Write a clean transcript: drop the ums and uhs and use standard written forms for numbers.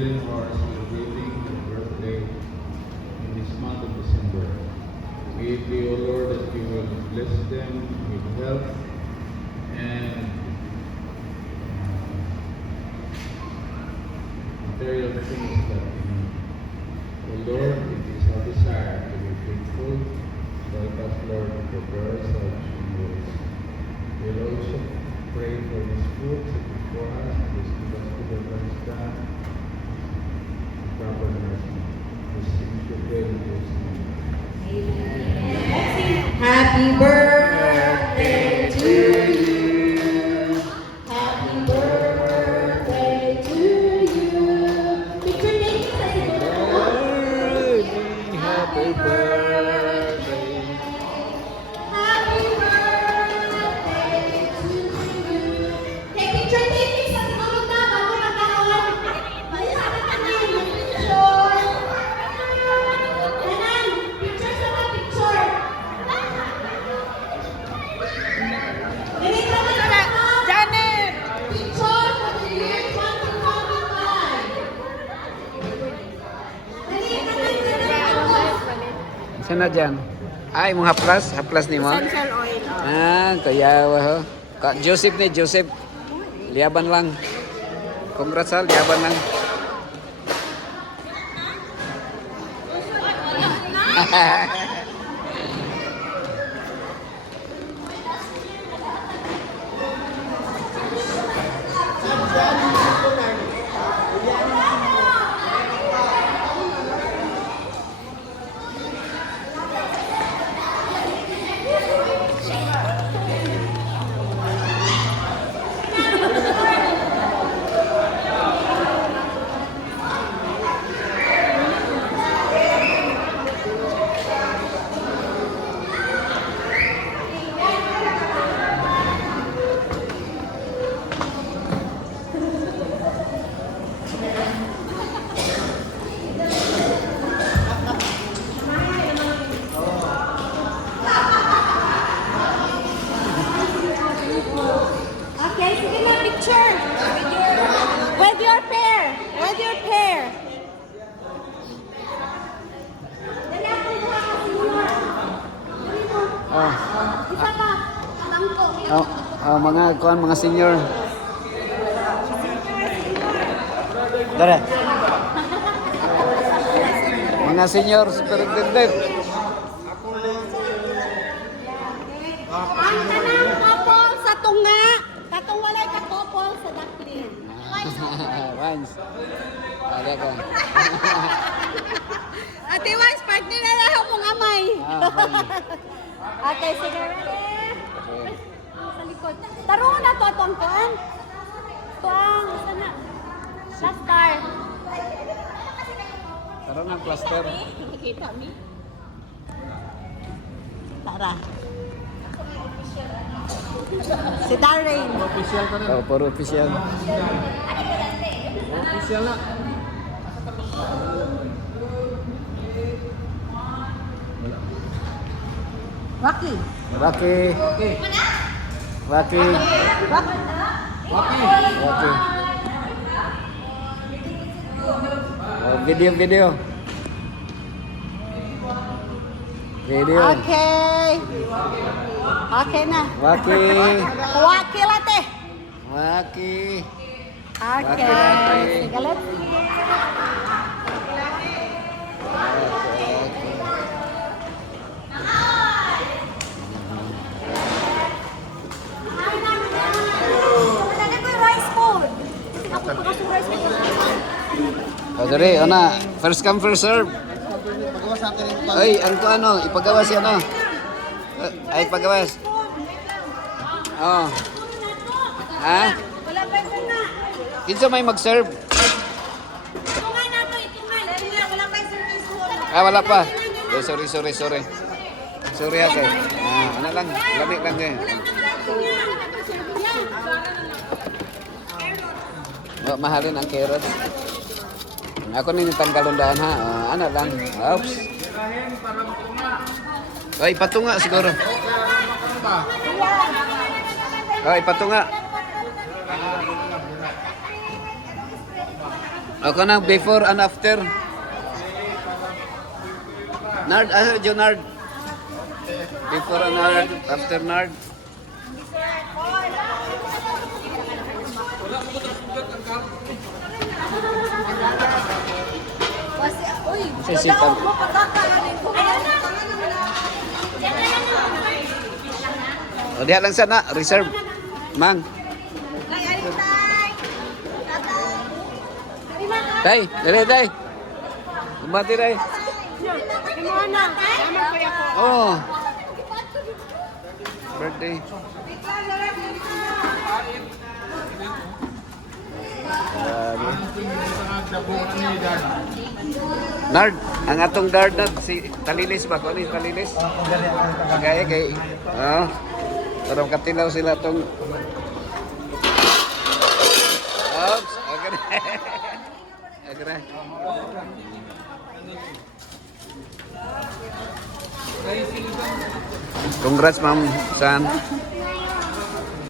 children who are celebrating their birthday in this month of December. We pray, O Lord, that you will bless them with health and material things that we need. O Lord, it is our desire to be faithful. Help us, Lord, to prepare ourselves in ways. We will also pray for this food set before us. Please give us good advice, God, proper nourishment. This things we pray in Jesus' name. Happy birthday to you. Happy birthday to you. Picture name sa Happy birthday. Happy birthday to you. Take picture name sa siguro na bago nagkaroon. Malisa na tanan. Picture. Tanan. Picture sa mga picture. Janet! Picture for the year 2025. Sana dyan? Ay, mong haplas? Haplas ni mo? Essential oil. Ah, kaya ho. Joseph ni, Joseph. Liaban lang. Congrats ha, liaban lang. Okay, sige na, picture. With your pair. With your pair. Dali ako muna kasi muna. Dali mo. Oh, Isa pa. Tangko. mga kuan, mga senior. Dara. Mga senior superintendent. Ang tanang couple sa tunga. Katong walay ka couple sa daplin. Vance. Ada ko. Ate Wise, partner na lang mong amay. Fine. Okay, sige. Ready? Sa likod. Tarungan na to atong kuan. Tuang, sana. Last star. Karon ang cluster. Kita mi. Tara. Si Darren. Official ka na. Oh, puro official. Official na. Rocky. Rocky. Rocky. Rocky. Oh, video. Video. Okay. Okay na. Rocky. Rocky late. Rocky. Okay. Sige, let's Oh, dari, ana, first come first serve. Ay, ang ko ano, ipagawas yan ano. Ay, pagawas. Oh. Ha? wala pa ito na. Kinsa may mag-serve? Itungan na to, itungan. Wala pa yung service mo. Ah, wala pa. Oh, sorry. Sorry ate. Ah, ano lang, lamig lang eh. Oh, mahalin ang carrots. Ako nini tanggalon daan ha. Ano lang. Oops. Ay, patunga siguro. Ay, patunga. Ako na before and after. Nard, Jo Nard. Before and Nard, after Nard. Uy, Sisipan. mo pagkakalanin ko. O diha lang sana, reserve. Mang. Tay, dali tay. Umati tay. Kimona. Oh. Birthday. Nard, ang atong guard na si Talilis ba? Kung ano yung Talilis? Kaya kay... Oo. Pero katilaw sila tong... Oops! Okay na. Okay na. Congrats, Ma'am San.